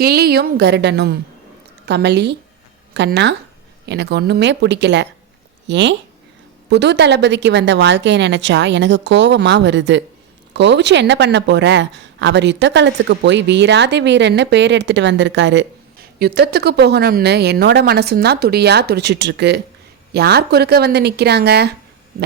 கிளியும் கருடனும். கமலி, கண்ணா, எனக்கு ஒன்றுமே பிடிக்கல. ஏன்? புது தளபதிக்கு வந்த வாழ்க்கையை நினச்சா எனக்கு கோபமாக வருது. கோவிச்சு என்ன பண்ண போகிற? அவர் யுத்த காலத்துக்கு போய் வீராதி வீரன்னு பேர் எடுத்துகிட்டு வந்திருக்காரு. யுத்தத்துக்கு போகணும்னு என்னோட மனசும் தான் துடியாக துடிச்சிட்ருக்கு. யார் குறுக்க வந்து நிற்கிறாங்க?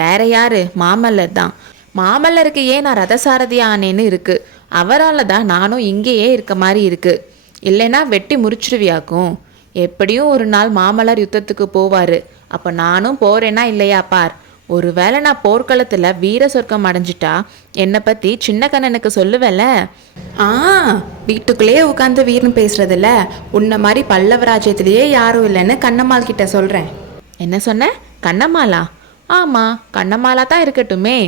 வேற யார்? மாமல்லர் தான். மாமல்லருக்கு ஏன் நான் ரதசாரதி ஆனேன்னு இருக்குது. அவரால் தான் நானும் இங்கேயே இருக்க மாதிரி இருக்குது. இல்லைன்னா வெட்டி முறிச்சிடுவியாக்கும். எப்படியும் ஒரு நாள் மாமல்லர் யுத்தத்துக்கு போவார். அப்போ நானும் போகிறேன்னா இல்லையா பார். ஒருவேளை நான் போர்க்களத்தில் வீர சொர்க்கம் அடைஞ்சிட்டா என்னை பற்றி சின்ன கண்ணனுக்கு சொல்லுவேல. வீட்டுக்குள்ளேயே உட்காந்து வீரன் பேசுறதில்ல, உன்ன மாதிரி பல்லவ ராஜ்யத்திலேயே யாரும் இல்லைன்னு கண்ணம்மாள் கிட்ட சொல்கிறேன். என்ன சொன்ன? கண்ணம்மாளா? ஆமாம், கண்ணம்மாளா தான் இருக்கட்டுமே.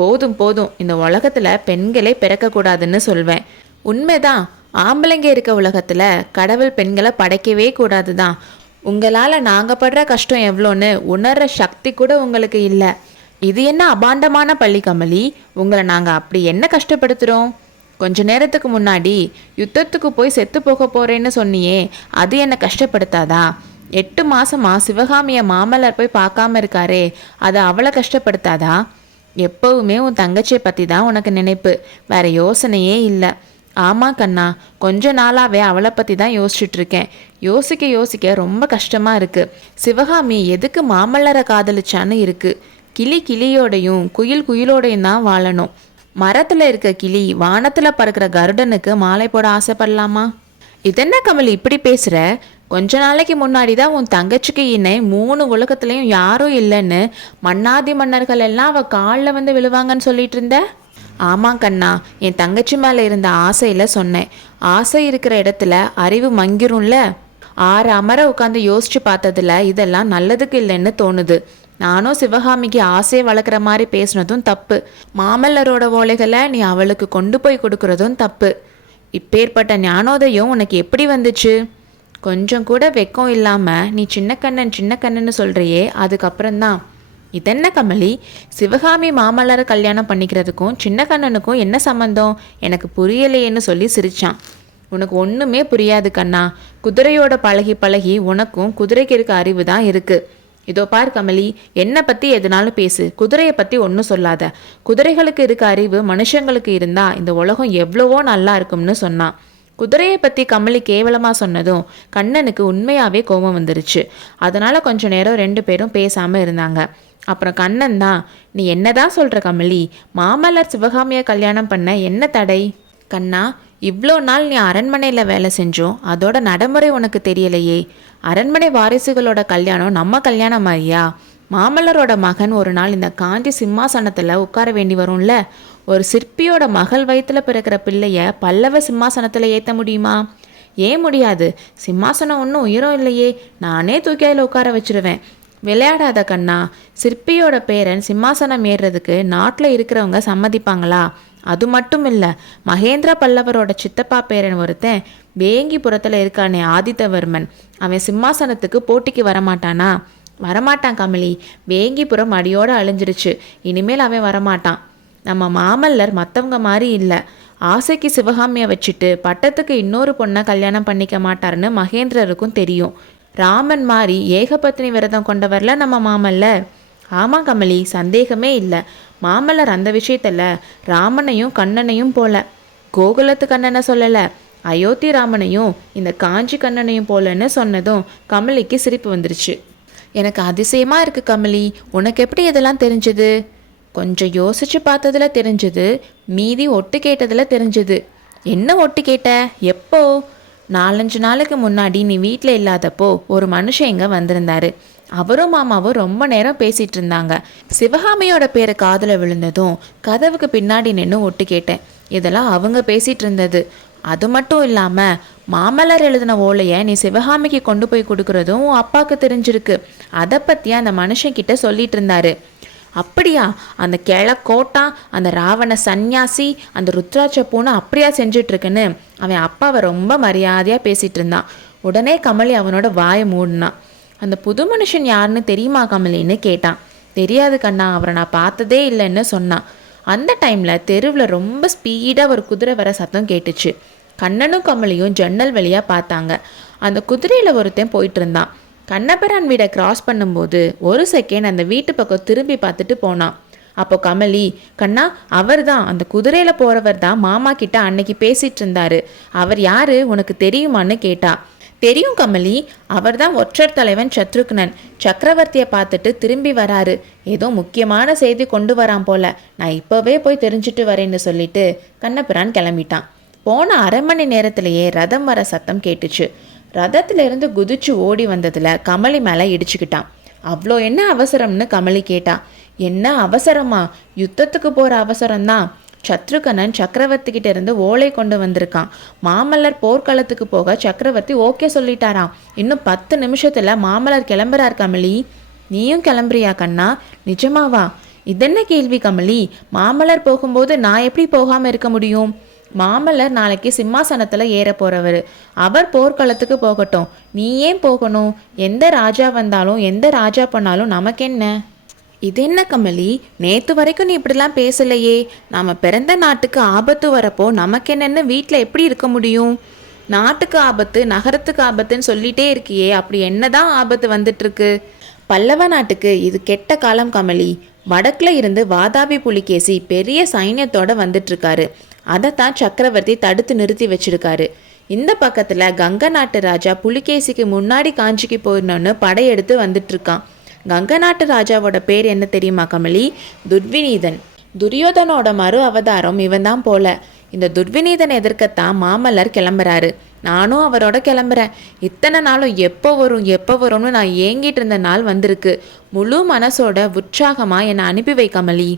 போதும் போதும், இந்த உலகத்தில் பெண்களே பிறக்கக்கூடாதுன்னு சொல்வேன். உண்மைதான். ஆம்பளைங்க இருக்க உலகத்தில் கடவுள் பெண்களை படைக்கவே கூடாது தான். உங்களால் நாங்கள் படுற கஷ்டம் எவ்வளோன்னு உணர்கிற சக்தி கூட உங்களுக்கு இல்லை. இது என்ன அபாண்டமான பள்ளி கமலி? உங்களை நாங்கள் அப்படி என்ன கஷ்டப்படுத்துகிறோம்? கொஞ்ச நேரத்துக்கு முன்னாடி யுத்தத்துக்கு போய் செத்து போக போகிறேன்னு சொன்னியே, அது என்னை கஷ்டப்படுத்தாதா? 8 மாதமா சிவகாமியை மாமல்லர் போய் பார்க்காம இருக்காரே, அது அவளை கஷ்டப்படுத்தாதா? எப்போவுமே உன் தங்கச்சியை பற்றி தான் உனக்கு நினைப்பு, வேற யோசனையே இல்லை. ஆமாம் கண்ணா, கொஞ்ச நாளாகவே அவளை பற்றி தான் யோசிச்சுட்ருக்கேன். யோசிக்க யோசிக்க ரொம்ப கஷ்டமாக இருக்குது. சிவகாமி எதுக்கு மாமல்லரை காதலிச்சான்னு இருக்குது. கிளி கிளியோடையும் குயில் குயிலோடையும் தான் வாழணும். மரத்தில் இருக்க கிளி வானத்தில் பறக்கிற கருடனுக்கு மாலை போட ஆசைப்படலாமா? இதென்ன கமலி இப்படி பேசுகிற? கொஞ்ச நாளைக்கு முன்னாடி தான் உன் தங்கச்சிக்கு இணை 3 உலகத்துலேயும் யாரும் இல்லைன்னு மன்னாதி மன்னர்கள் எல்லாம் அவள் காலில் வந்து விழுவாங்கன்னு சொல்லிட்டு இருந்த. ஆமாம் கண்ணா, என் தங்கச்சி மேலே இருந்த ஆசையில் சொன்னேன். ஆசை இருக்கிற இடத்துல அறிவு மங்கிரும்ல. 6 அமர உட்காந்து யோசிச்சு பார்த்ததுல இதெல்லாம் நல்லதுக்கு இல்லைன்னு தோணுது. நானும் சிவகாமிக்கு ஆசையை வளர்க்குற மாதிரி பேசுனதும் தப்பு. மாமல்லரோட ஓலைகளை நீ அவளுக்கு கொண்டு போய் கொடுக்குறதும் தப்பு. இப்பேற்பட்ட ஞானோதயம் உனக்கு எப்படி வந்துச்சு? கொஞ்சம் கூட வெக்கம் இல்லாமல் நீ சின்ன கண்ணன்னு சொல்கிறியே, அதுக்கப்புறம்தான். இதென்ன கமலி? சிவகாமி மாமல்லரை கல்யாணம் பண்ணிக்கிறதுக்கும் சின்ன கண்ணனுக்கும் என்ன சம்மந்தம்? எனக்கு புரியலையேன்னு சொல்லி சிரிச்சான். உனக்கு ஒன்றுமே புரியாது கண்ணா. குதிரையோட பழகி பழகி உனக்கும் குதிரைக்கு இருக்க அறிவு தான் இருக்குது. இதோ பார் கமலி, என்னை பற்றி எதுனாலும் பேசு, குதிரையை பற்றி ஒன்றும் சொல்லாத. குதிரைகளுக்கு இருக்க அறிவு மனுஷங்களுக்கு இருந்தால் இந்த உலகம் எவ்வளவோ நல்லா இருக்கும்னு சொன்னான். குதிரையை பற்றி கமலி கேவலமாக சொன்னதும் கண்ணனுக்கு உண்மையாகவே கோபம் வந்துருச்சு. அதனால் கொஞ்ச நேரம் 2 பேரும் பேசாமல் இருந்தாங்க. அப்புறம் கண்ணன் தான், நீ என்னதான் சொல்கிற கமலி? மாமல்லர் சிவகாமியை கல்யாணம் பண்ண என்ன தடை? கண்ணா, இவ்வளோ நாள் நீ அரண்மனையில் வேலை செஞ்சோம், அதோட நடைமுறை உனக்கு தெரியலையே. அரண்மனை வாரிசுகளோட கல்யாணம் நம்ம கல்யாணம் மாதிரியா? மாமல்லரோட மகன் ஒரு நாள் இந்த காஞ்சி சிம்மாசனத்தில் உட்கார வேண்டி வரும்ல. ஒரு சிற்பியோட மகள் வயிற்றில் பிறக்கிற பிள்ளைய பல்லவ சிம்மாசனத்தில் ஏற்ற முடியுமா? ஏன் முடியாது? சிம்மாசனம் ஒன்றும் உயரம் இல்லையே, நானே தூக்கி அதில் உட்கார வச்சிருவேன். விளையாடாத கண்ணா. சிற்பியோட பேரன் சிம்மாசனம் ஏறுறதுக்கு நாட்டில் இருக்கிறவங்க சம்மதிப்பாங்களா? அது மட்டும் இல்லை, மகேந்திர பல்லவரோட சித்தப்பா பேரன் ஒருத்தன் வேங்கிபுரத்தில் இருக்கானே ஆதித்தவர்மன், அவன் சிம்மாசனத்துக்கு போட்டிக்கு வரமாட்டானா? வரமாட்டான் கமலி. வேங்கிபுரம் அடியோடு அழிஞ்சிருச்சு, இனிமேல் அவன் வரமாட்டான். நம்ம மாமல்லர் மற்றவங்க மாதிரி இல்லை. ஆசைக்கு சிவகாமியை வச்சுட்டு பட்டத்துக்கு இன்னொரு பொண்ணை கல்யாணம் பண்ணிக்க மாட்டாருன்னு மகேந்திரருக்கும் தெரியும். ராமன் மாதிரி ஏகபத்னி விரதம் கொண்டவர்ல நம்ம மாமல்லர். ஆமாம் கமலி, சந்தேகமே இல்லை. மாமல்லர் அந்த விஷயத்தில் ராமனையும் கண்ணனையும் போல. கோகுலத்து கண்ணனை சொல்லலை, அயோத்தி ராமனையும் இந்த காஞ்சி கண்ணனையும் போலன்னு சொன்னதும் கமலிக்கு சிரிப்பு வந்துருச்சு. எனக்கு அதிசயமாக இருக்குது கமலி, உனக்கு எப்படி இதெல்லாம் தெரிஞ்சது? கொஞ்சம் யோசிச்சு பார்த்ததுல தெரிஞ்சது, மீதி ஒட்டு கேட்டதில் தெரிஞ்சது. என்ன ஒட்டு கேட்ட? எப்போ? 4-5 நாளுக்கு முன்னாடி நீ வீட்டில் இல்லாதப்போ ஒரு மனுஷன் இங்கே வந்திருந்தாரு. அவரும் மாமாவும் ரொம்ப நேரம் பேசிகிட்டு இருந்தாங்க. சிவகாமியோட பேரை காதில் விழுந்ததும் கதவுக்கு பின்னாடி நின்று ஒட்டு கேட்டேன். இதெல்லாம் அவங்க பேசிகிட்டு இருந்தது. அது மட்டும் இல்லாமல் மாமல்லர் எழுதின ஓலையை நீ சிவகாமிக்கு கொண்டு போய் கொடுக்குறதும் உன் அப்பாவுக்கு தெரிஞ்சிருக்கு. அதை பற்றி அந்த மனுஷன்கிட்ட சொல்லிட்டு இருந்தாரு. அப்படியா? அந்த கிழக்கோட்டா, அந்த ராவண சந்நியாசி, அந்த ருத்ராட்ச பூனை அப்படியா செஞ்சிட்ருக்குன்னு அவன் அப்பாவை ரொம்ப மரியாதையாக பேசிகிட்டு இருந்தான். உடனே கமலி அவனோட வாயை மூடினான். அந்த புது மனுஷன் யாருன்னு தெரியுமா கமலின்னு கேட்டான். தெரியாது கண்ணா, அவரை நான் பார்த்ததே இல்லைன்னு சொன்னான். அந்த டைமில் தெருவில் ரொம்ப ஸ்பீடாக ஒரு குதிரை வர சத்தம் கேட்டுச்சு. கண்ணனும் கமலியும் ஜன்னல் வழியாக பார்த்தாங்க. அந்த குதிரையில் ஒருத்தன் போயிட்டு இருந்தான். கண்ணபிரான் வீடை கிராஸ் பண்ணும்போது ஒரு செகண்ட் அந்த வீட்டு பக்கம் திரும்பி பார்த்துட்டு போனான். அப்போ கமலி, கண்ணா அவர் தான், அந்த குதிரையில் போகிறவர் தான் மாமா கிட்ட அன்னைக்கு பேசிகிட்டு இருந்தாரு. அவர் யாரு உனக்கு தெரியுமான்னு கேட்டா. தெரியும் கமலி, அவர் தான் ஒற்றர் தலைவன் சத்ருக்னன். சக்கரவர்த்தியை பார்த்துட்டு திரும்பி வராரு. ஏதோ முக்கியமான செய்தி கொண்டு வரான் போல. நான் இப்போவே போய் தெரிஞ்சுட்டு வரேன்னு சொல்லிட்டு கண்ணபிரான் கிளம்பிட்டான். போன அரை மணி நேரத்திலேயே ரதம் வர சத்தம் கேட்டுச்சு. ரதத்திலிருந்து குதிச்சு ஓடி வந்ததில் கமலி மேலே இடிச்சுக்கிட்டான். அவ்வளோ என்ன அவசரம்னு கமலி கேட்டா. என்ன அவசரமா? யுத்தத்துக்கு போகிற அவசரம்தான். சத்ருகனன் சக்கரவர்த்தி கிட்ட இருந்து ஓலை கொண்டு வந்திருக்கான். மாமல்லர் போர்க்களத்துக்கு போக சக்கரவர்த்தி ஓகே சொல்லிட்டாராம். இன்னும் 10 நிமிஷத்துல மாமல்லர் கிளம்புறார் கமலி. நீயும் கிளம்புறியா கண்ணா? நிஜமாவா? இதென்ன கேள்வி கமலி? மாமல்லர் போகும்போது நான் எப்படி போகாம இருக்க முடியும்? மாமல்லர் நாளைக்கு சிம்மாசனத்துல ஏற போறவர். அவர் போர்க்களத்துக்கு போகட்டும். நீ ஏன் போகணும்? எந்த ராஜா வந்தாலும் எந்த ராஜா பண்ணாலும் நமக்கென்ன? இது என்ன கமலி, நேற்று வரைக்கும் நீ இப்படிலாம் பேசலையே. நாம் பிறந்த நாட்டுக்கு ஆபத்து வரப்போ நமக்கு என்னென்னு வீட்டில் எப்படி இருக்க முடியும்? நாட்டுக்கு ஆபத்து, நகரத்துக்கு ஆபத்துன்னு சொல்லிட்டே இருக்கியே, அப்படி என்னதான் ஆபத்து வந்துட்டுருக்கு? பல்லவ நாட்டுக்கு இது கெட்ட காலம் கமலி. வடக்கில் இருந்து வாதாபி புலிகேசி பெரிய சைன்யத்தோடு வந்துட்டுருக்காரு. அதைத்தான் சக்கரவர்த்தி தடுத்து நிறுத்தி வச்சிருக்காரு. இந்த பக்கத்தில் கங்க நாட்டு ராஜா புலிகேசிக்கு முன்னாடி காஞ்சிக்கு போயிடணும்னு படையெடுத்து வந்துட்டுருக்கான். கங்க நாட்டு ராஜாவோட பேர் என்ன தெரியுமா கமலி? துர்விநீதன். துரியோதனோட மறு அவதாரம் இவன் தான் போல. இந்த துர்விநீதன் எதிர்க்கத்தான் மாமல்லர் கிளம்புறாரு. நானும் அவரோட கிளம்புறேன். இத்தனை நாளும் எப்போ வரும்னு நான் ஏங்கிட்டு இருந்த நாள் வந்திருக்கு. முழு மனசோட உற்சாகமாக என்னை அனுப்பி வை கமலி.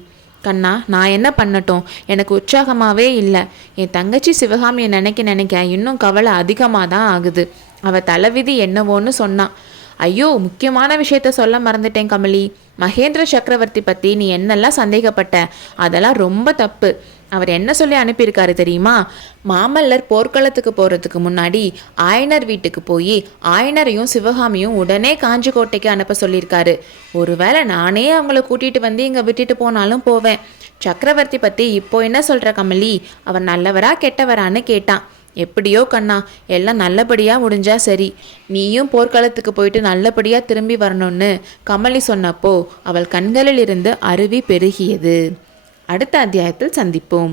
கண்ணா, நான் என்ன பண்ணட்டும்? எனக்கு உற்சாகமாகவே இல்லை. என் தங்கச்சி சிவகாமியை நினைக்க இன்னும் கவலை அதிகமாக தான் ஆகுது. அவள் தலைவிதி என்னவோன்னு சொன்னான். ஐயோ, முக்கியமான விஷயத்த சொல்ல மறந்துட்டேன் கமலி. மகேந்திர சக்கரவர்த்தி பற்றி நீ என்னெல்லாம் சந்தேகப்பட்ட, அதெல்லாம் ரொம்ப தப்பு. அவர் என்ன சொல்லி அனுப்பியிருக்காரு தெரியுமா? மாமல்லர் போர்க்களத்துக்கு போகிறதுக்கு முன்னாடி ஆயனர் வீட்டுக்கு போய் ஆயனரையும் சிவகாமியும் உடனே காஞ்சிக்கோட்டைக்கு அனுப்ப சொல்லியிருக்காரு. ஒருவேளை நானே அவங்கள கூட்டிகிட்டு வந்து இங்கே விட்டுட்டு போனாலும் போவேன். சக்கரவர்த்தி பற்றி இப்போ என்ன சொல்கிற கமலி? அவர் நல்லவரா கெட்டவரான்னு கேட்டான். எப்படியோ கண்ணா, எல்லாம் நல்லபடியாக முடிஞ்சா சரி. நீயும் போர்க்களத்துக்கு போயிட்டு நல்லபடியாக திரும்பி வரணும்னு கமலி சொன்னப்போ அவள் கண்களில் இருந்து அருவி பெருகியது. அடுத்த அத்தியாயத்தில் சந்திப்போம்.